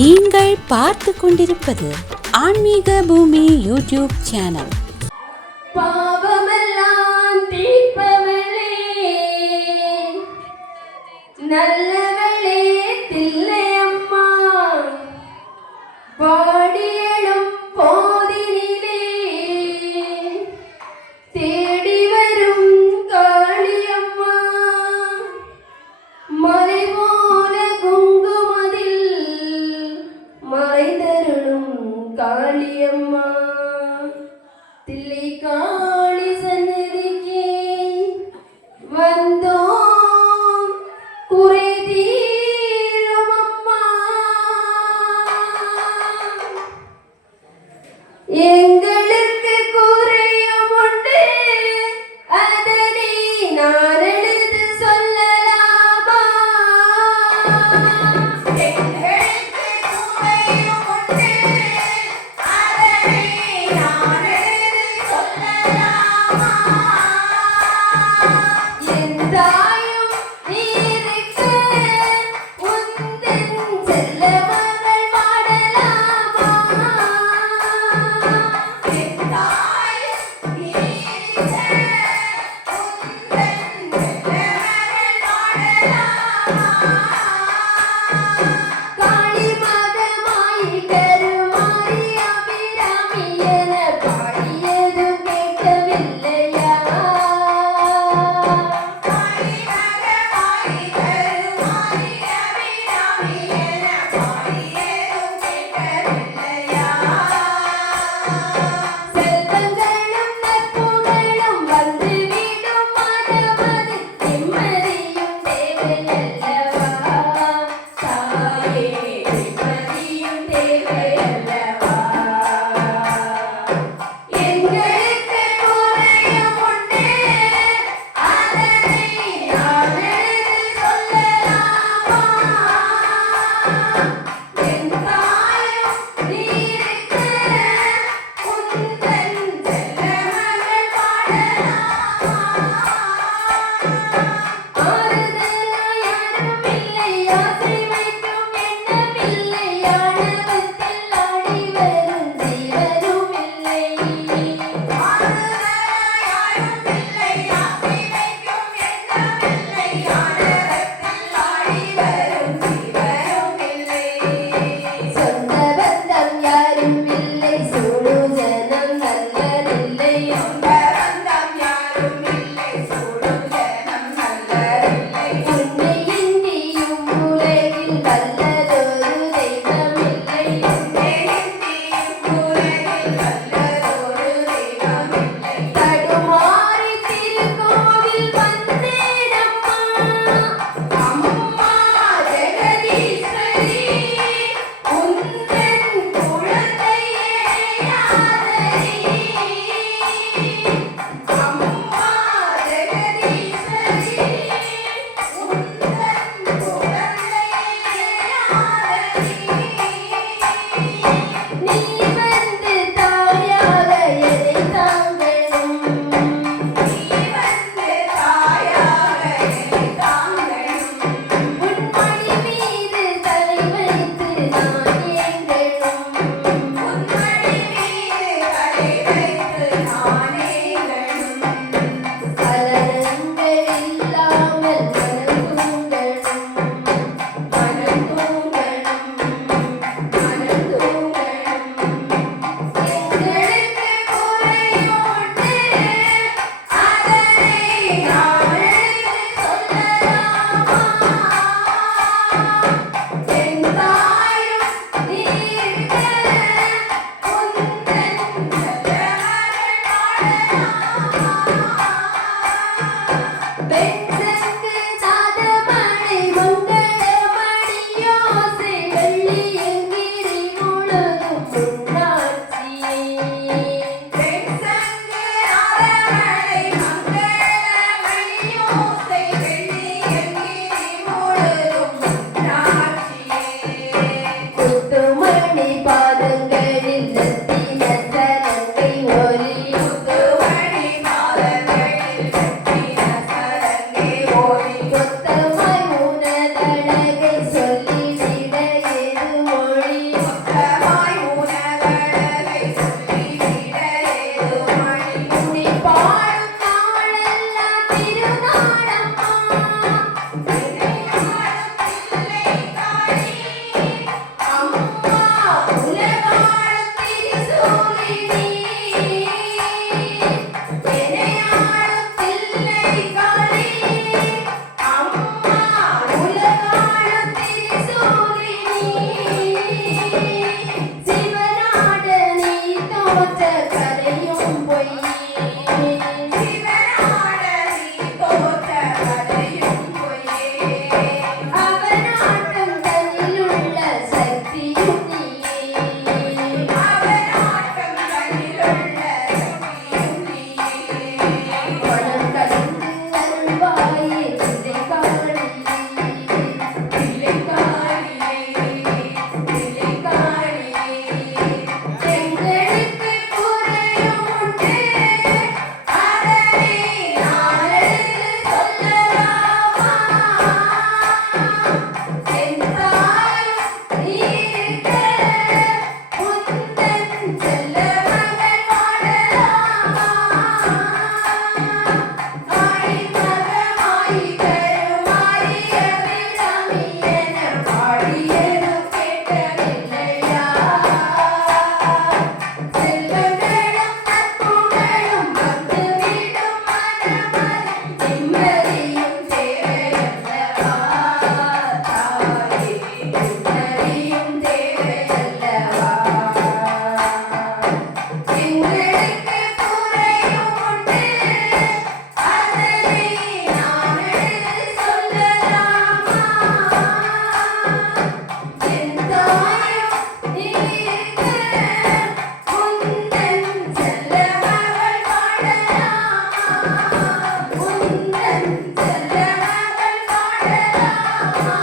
நீங்கள் பார்த்து கொண்டிருப்பது ஆன்மீக பூமி யூடியூப் சேனல். பாவமெல்லாம் தீர்ப்பவளே, நல்லவளே தில்லையம்மா, பாடியலும் போதினிலே தேடி வரும் காளியம்மா, மறைவோன குங்குமதில் மறைந்தருளும் காளியம்மா, தில்லை காளி சன்னதிக்கு வந்தோம் குறை தீரும் அம்மா. சிவனாடனை தோற்ற கதையும் பொய் அவனாட்டம் தன்னிலுள்ள சக்தியும் நீயே மனம் கலந்து அருள்வாயே எங்களுக்கு குறையும் உண்டு அதனை நாளெடுத்து சொல்லலாமா என் தாயும் நீ இருக்க உந்தன் செல்ல மகள் வாழலாமா ஆடி மகமாய் கருமாறி அபிராமி என பாடியதும் கேட்கவில்லையா செல்வங்களும் நட்புகளும் வந்து விடும் மனமதில் நிம்மதியும் தேவையல்லவா தாயே நிம்மதியும் தேவையல்லவா எங்களுக்கு குறையும் உண்டு அதனை நான் எடுத்து சொல்லலாமா என் தாயும் நீ இருக்க உந்தன் செல்ல மகள் வாழலாமா உந்தன் செல்ல மகள் வாழலாமா